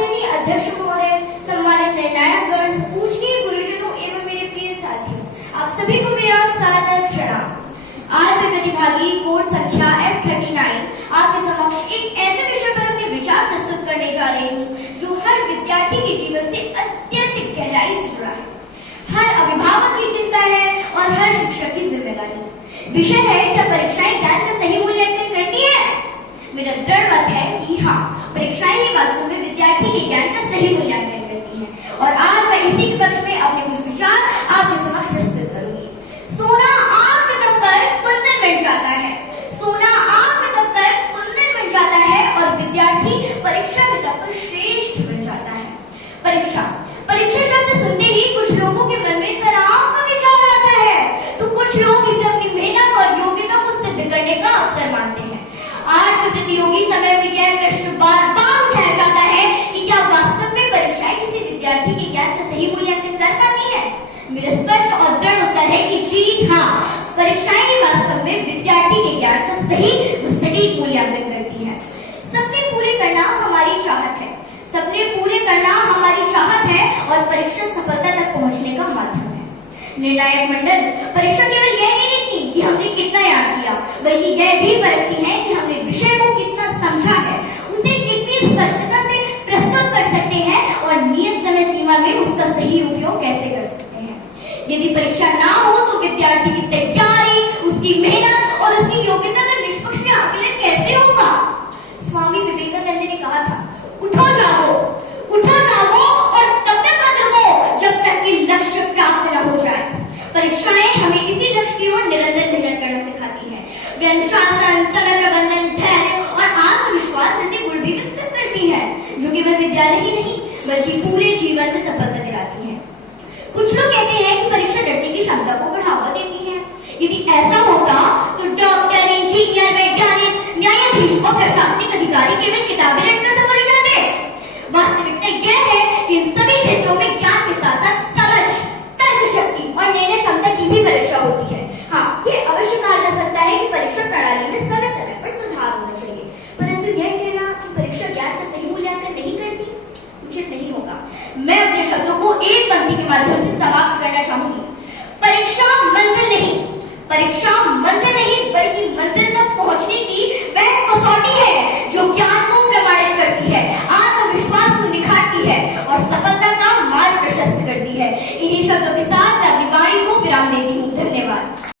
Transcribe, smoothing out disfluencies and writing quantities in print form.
आदरणीय अध्यक्ष महोदय, सम्मानित निर्णायकगण, पूजनीय गुरुजनों एवं मेरे प्रिय साथियों, आप सभी को मेरा सादर प्रणाम। आज मैं प्रतिभागी कोड संख्या F39 आपके समक्ष एक ऐसे विषय पर अपने विचार प्रस्तुत करने जा रही हूँ जो हर विद्यार्थी के जीवन से अत्यंत गहराई से जुड़ा है, हर अभिभावक की चिंता है और हर शिक्षक की जिम्मेदारी। विषय है, क्या परीक्षाएं ज्ञान का सही मूल्यांकन करती है? मेरा दृढ़ मत है कि हाँ, परीक्षाएं ही वास्तव में विद्यार्थी के ज्ञान का सही मूल्यांकन करती हैं। और आज मैं इसी के पक्ष में अपने कुछ विचार आपके समक्ष प्रस्तुत करूंगी। सोना आग में दबकर कुंदन बन जाता है, सोना आग में दबकर कुंदन बन जाता है और विद्यार्थी परीक्षा में दबकर श्रेष्ठ बन जाता है। परीक्षा शब्द सुनते ही कुछ लोगों के मन में तनाव का विचार आता है, तो कुछ लोग इसे अपनी मेहनत और योग्यता को सिद्ध करने का अवसर मानते हैं। आज के प्रतियोगी समय में यह प्रश्न बार बार उठाया जाता है कि क्या वास्तव में परीक्षाएं किसी विद्यार्थी के ज्ञान का सही मूल्यांकन कर पाती है? मेरा स्पष्ट और दृढ़ उत्तर है कि जी हाँ, परीक्षाएं ही वास्तव में विद्यार्थी के ज्ञान का सही व सटीक मूल्यांकन करती है। सपने पूरे करना हमारी चाहत है, सपने पूरे करना हमारी चाहत है और परीक्षा सफलता तक पहुंचने का माध्यम है। निर्णायक मंडल, परीक्षा केवल यह नहीं देखती कि हमने कितना याद किया, बल्कि यह भी परखती है कि हमने विषय को कितना समझा है, उसे कितनी स्पष्टता से प्रस्तुत कर सकते हैं और नियत समय सीमा में उसका सही उपयोग कैसे कर सकते हैं। यदि परीक्षा ना हो तो विद्यार्थी की तैयारी, उसकी मेहनत और उसकी योग्यता का निष्पक्ष आकलन कैसे होगा? स्वामी विवेकानंद ने कहा था, उठो जागो और तब तक मत रुको जब तक कि लक्ष्य प्राप्त न हो जाए। परीक्षाएं हमें इसी लक्ष्य की ओर निरंतर मेहनत करना सिखाती है। वे अनुशासन, समय प्रबंधन, धैर्य और आत्मविश्वास ऐसे गुण भी विकसित करती है जो केवल विद्यालय ही नहीं बल्कि पूरे जीवन में सफलता दिलाती है। कुछ लोग कहते हैं कि परीक्षा डरने की क्षमता को बढ़ावा देती है। यदि ऐसा होता तो डॉक्टर, इंजीनियर, वैज्ञानिक, न्यायाधीश और प्रशासक